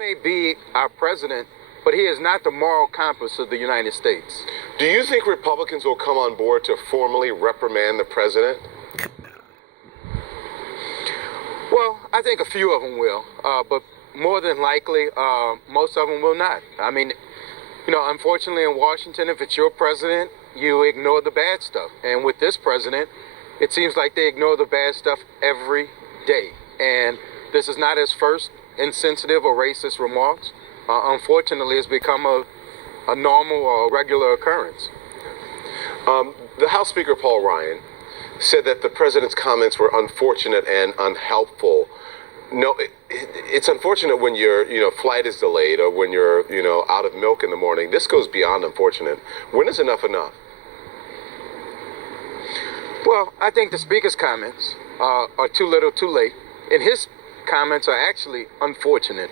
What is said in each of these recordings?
May be our president, but he is not the moral compass of the United States. Do you think Republicans will come on board to formally reprimand the president? Well, I think a few of them will, but more than likely, most of them will not. I mean, unfortunately in Washington, if it's your president, you ignore the bad stuff. And with this president, it seems like they ignore the bad stuff every day. And this is not his first insensitive or racist remarks. Unfortunately, it's become a normal or regular occurrence. The House Speaker, Paul Ryan, said that the president's comments were unfortunate and unhelpful. No, it's unfortunate when your flight is delayed or when you're out of milk in the morning. This goes beyond unfortunate. When is enough enough? Well, I think the speaker's comments are too little, too late, and his comments are actually unfortunate.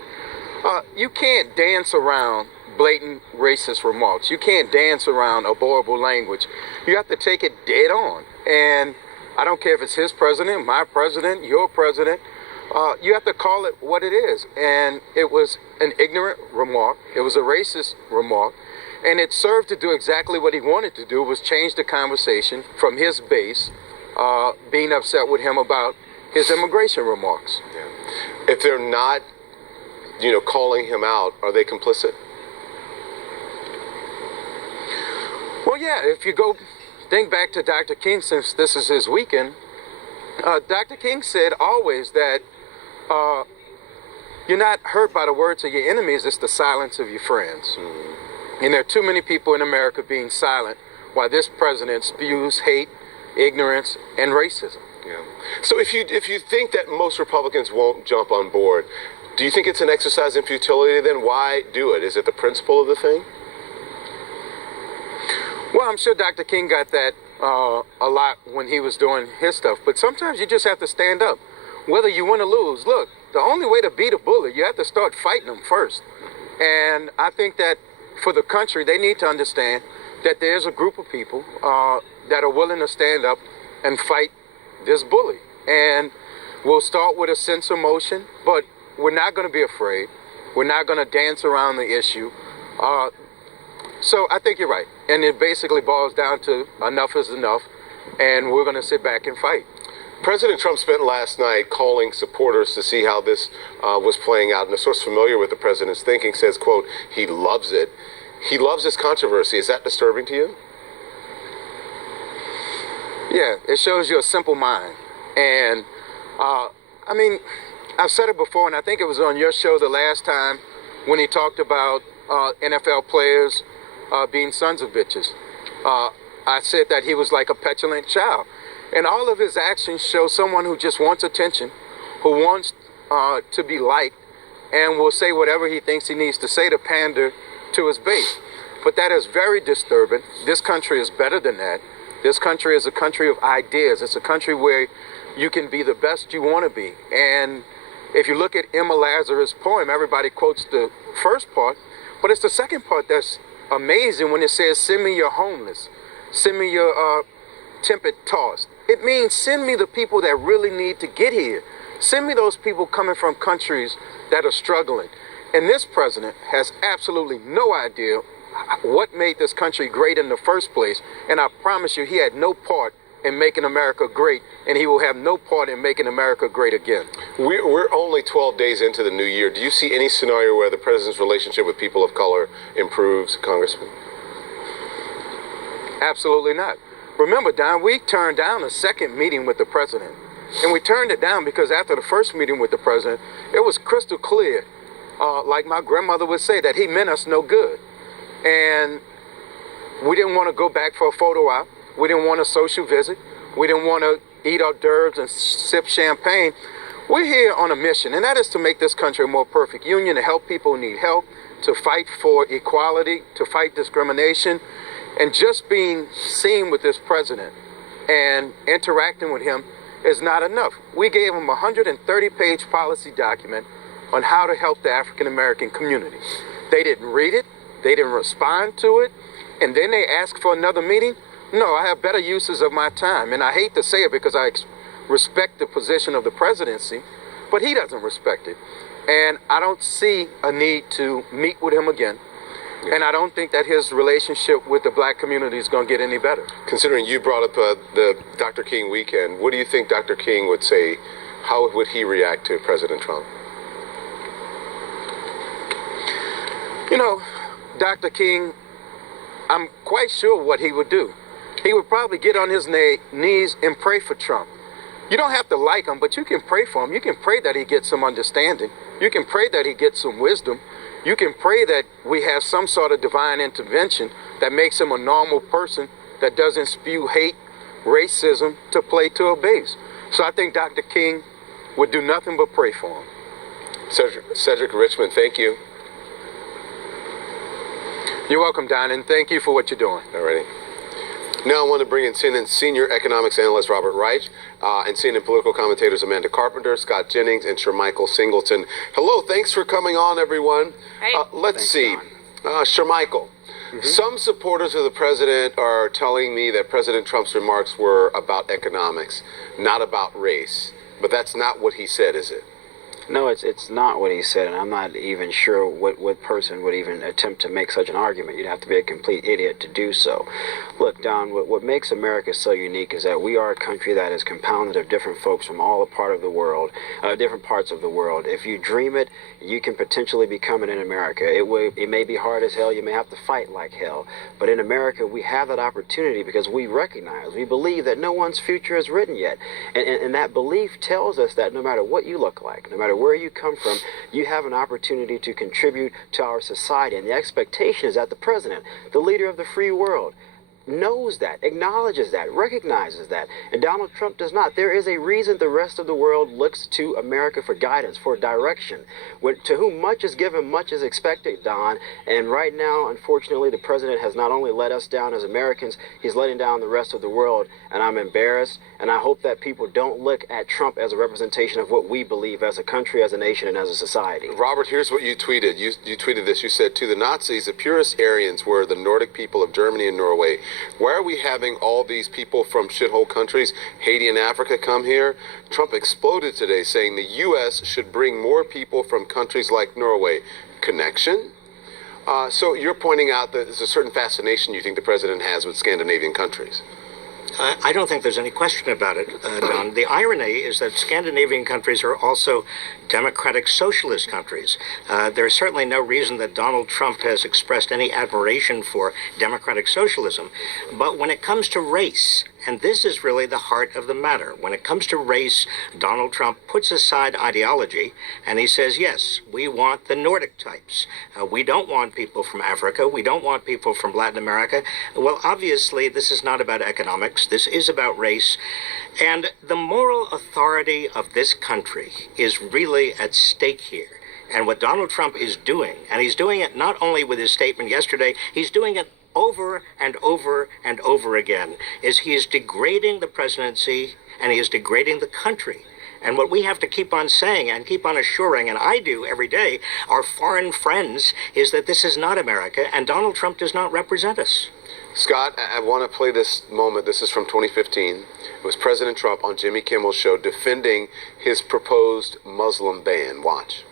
You can't dance around blatant racist remarks. You can't dance around abhorrible language. You have to take it dead on. And I don't care if it's his president, my president, your president. You have to call it what it is. And it was an ignorant remark. It was a racist remark. And it served to do exactly what he wanted to do, was change the conversation from his base being upset with him about his immigration remarks. Yeah. If they're not, calling him out, are they complicit? Well, yeah, if you think back to Dr. King, since this is his weekend, Dr. King said always that you're not hurt by the words of your enemies, it's the silence of your friends. Mm-hmm. And there are too many people in America being silent while this president spews hate, ignorance, and racism. Yeah. So if you think that most Republicans won't jump on board, do you think it's an exercise in futility then? Why do it? Is it the principle of the thing? Well, I'm sure Dr. King got that a lot when he was doing his stuff. But sometimes you just have to stand up, whether you win or lose. Look, the only way to beat a bully, you have to start fighting them first. And I think that for the country, they need to understand that there's a group of people that are willing to stand up and fight this bully. And we'll start with a sense of motion, but we're not going to be afraid. We're not going to dance around the issue. So I think you're right. And it basically boils down to enough is enough, and we're going to sit back and fight. President Trump spent last night calling supporters to see how this was playing out. And a source familiar with the president's thinking says, quote, he loves it. He loves this controversy. Is that disturbing to you? Yeah, it shows you a simple mind. And, I've said it before, and I think it was on your show the last time when he talked about NFL players being sons of bitches. I said that he was like a petulant child. And all of his actions show someone who just wants attention, who wants to be liked, and will say whatever he thinks he needs to say to pander to his base. But that is very disturbing. This country is better than that. This country is a country of ideas. It's a country where you can be the best you want to be. And if you look at Emma Lazarus' poem, everybody quotes the first part, but it's the second part that's amazing when it says, send me your homeless, send me your tempered tossed. It means send me the people that really need to get here. Send me those people coming from countries that are struggling. And this president has absolutely no idea what made this country great in the first place. And I promise you, he had no part in making America great, and he will have no part in making America great again. We're only 12 days into the new year. Do you see any scenario where the president's relationship with people of color improves, Congressman? Absolutely not. Remember, Don, we turned down a second meeting with the president. And we turned it down because after the first meeting with the president, it was crystal clear, like my grandmother would say, that he meant us no good. And we didn't want to go back for a photo op. We didn't want a social visit. We didn't want to eat hors d'oeuvres and sip champagne. We're here on a mission, and that is to make this country a more perfect union, to help people who need help, to fight for equality, to fight discrimination. And just being seen with this president and interacting with him is not enough. We gave him a 130-page policy document on how to help the African-American community. They didn't read it. They didn't respond to it. And then they asked for another meeting. No, I have better uses of my time. And I hate to say it because I respect the position of the presidency, but he doesn't respect it. And I don't see a need to meet with him again. And I don't think that his relationship with the black community is going to get any better. Considering you brought up the Dr. King weekend, what do you think Dr. King would say? How would he react to President Trump? You know, Dr. King, I'm quite sure what he would do. He would probably get on his knees and pray for Trump. You don't have to like him, but you can pray for him. You can pray that he gets some understanding. You can pray that he gets some wisdom. You can pray that we have some sort of divine intervention that makes him a normal person that doesn't spew hate, racism to play to a base. So I think Dr. King would do nothing but pray for him. Cedric Richmond, thank you. You're welcome, Don, and thank you for what you're doing. Alrighty. Now I want to bring in CNN senior economics analyst Robert Reich and CNN political commentators Amanda Carpenter, Scott Jennings, and Shermichael Singleton. Hello, thanks for coming on, everyone. Hey. Let's see. Shermichael, some supporters of the president are telling me that President Trump's remarks were about economics, not about race. But that's not what he said, is it? No, it's not what he said, and I'm not even sure what person would even attempt to make such an argument. You'd have to be a complete idiot to do so. Look, Don, what makes America so unique is that we are a country that is compounded of different folks from all different parts of the world. If you dream it, you can potentially become it in America. It may be hard as hell. You may have to fight like hell. But in America, we have that opportunity because we believe that no one's future is written yet. And that belief tells us that no matter what you look like, no matter where you come from, you have an opportunity to contribute to our society. And the expectation is that the president, the leader of the free world, knows that, acknowledges that, recognizes that, and Donald Trump does not. There is a reason the rest of the world looks to America for guidance, for direction. To whom much is given, much is expected, Don, and right now, unfortunately, the president has not only let us down as Americans, he's letting down the rest of the world, and I'm embarrassed, and I hope that people don't look at Trump as a representation of what we believe as a country, as a nation, and as a society. Robert, here's what you tweeted. You tweeted this. You said, to the Nazis, the purest Aryans were the Nordic people of Germany and Norway. Why are we having all these people from shithole countries, Haiti and Africa, come here? Trump exploded today saying the U.S. should bring more people from countries like Norway. Connection? So you're pointing out that there's a certain fascination you think the president has with Scandinavian countries. I don't think there's any question about it, Don. The irony is that Scandinavian countries are also democratic socialist countries. There's certainly no reason that Donald Trump has expressed any admiration for democratic socialism. But when it comes to race, and this is really the heart of the matter, when it comes to race, Donald Trump puts aside ideology and he says, yes, we want the Nordic types. We don't want people from Africa. We don't want people from Latin America. Well, obviously, this is not about economics. This is about race. And the moral authority of this country is really at stake here. And what Donald Trump is doing, and he's doing it not only with his statement yesterday, he's doing it over and over and over again, is he is degrading the presidency and he is degrading the country. And what we have to keep on saying and keep on assuring, and I do every day, our foreign friends, is that this is not America and Donald Trump does not represent us. Scott, I want to play this moment. This is from 2015. It was President Trump on Jimmy Kimmel's show defending his proposed Muslim ban. Watch.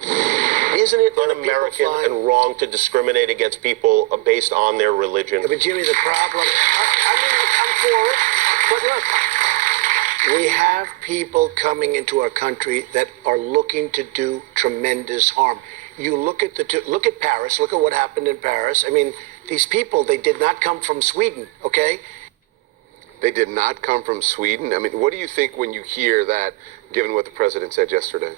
Isn't it un-American and wrong to discriminate against people based on their religion? But Jimmy, the problem, I'm for it, but look, we have people coming into our country that are looking to do tremendous harm. You look at look at Paris, look at what happened in Paris. I mean, these people, they did not come from Sweden, okay? They did not come from Sweden? I mean, what do you think when you hear that, given what the president said yesterday?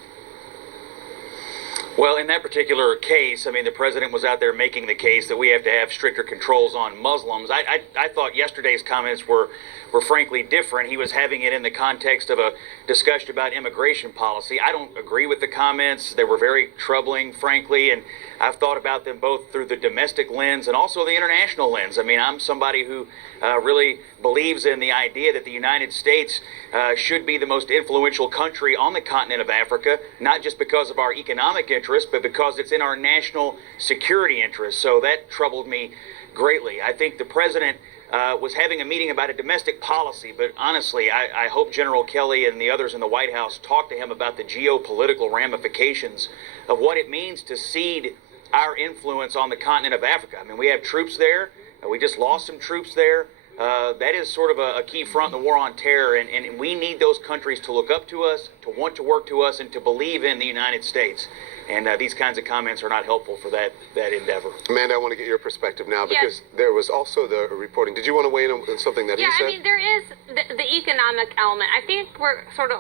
Well, in that particular case, I mean, the president was out there making the case that we have to have stricter controls on Muslims. I thought yesterday's comments were frankly different. He was having it in the context of a discussion about immigration policy. I don't agree with the comments. They were very troubling, frankly, and I've thought about them both through the domestic lens and also the international lens. I mean, I'm somebody who really believes in the idea that the United States should be the most influential country on the continent of Africa, not just because of our economic interests, but because it's in our national security interests. So that troubled me greatly. I think the president was having a meeting about a domestic policy, but honestly, I hope General Kelly and the others in the White House talk to him about the geopolitical ramifications of what it means to cede our influence on the continent of Africa. I mean, we have troops there. We just lost some troops there. That is sort of a key front in the war on terror, and we need those countries to look up to us, to want to work to us, and to believe in the United States. And these kinds of comments are not helpful for that endeavor. Amanda, I want to get your perspective now because Yes. there was also the reporting. Did you want to weigh in on something that he said? Yeah, I mean, there is the economic element. I think we're sort of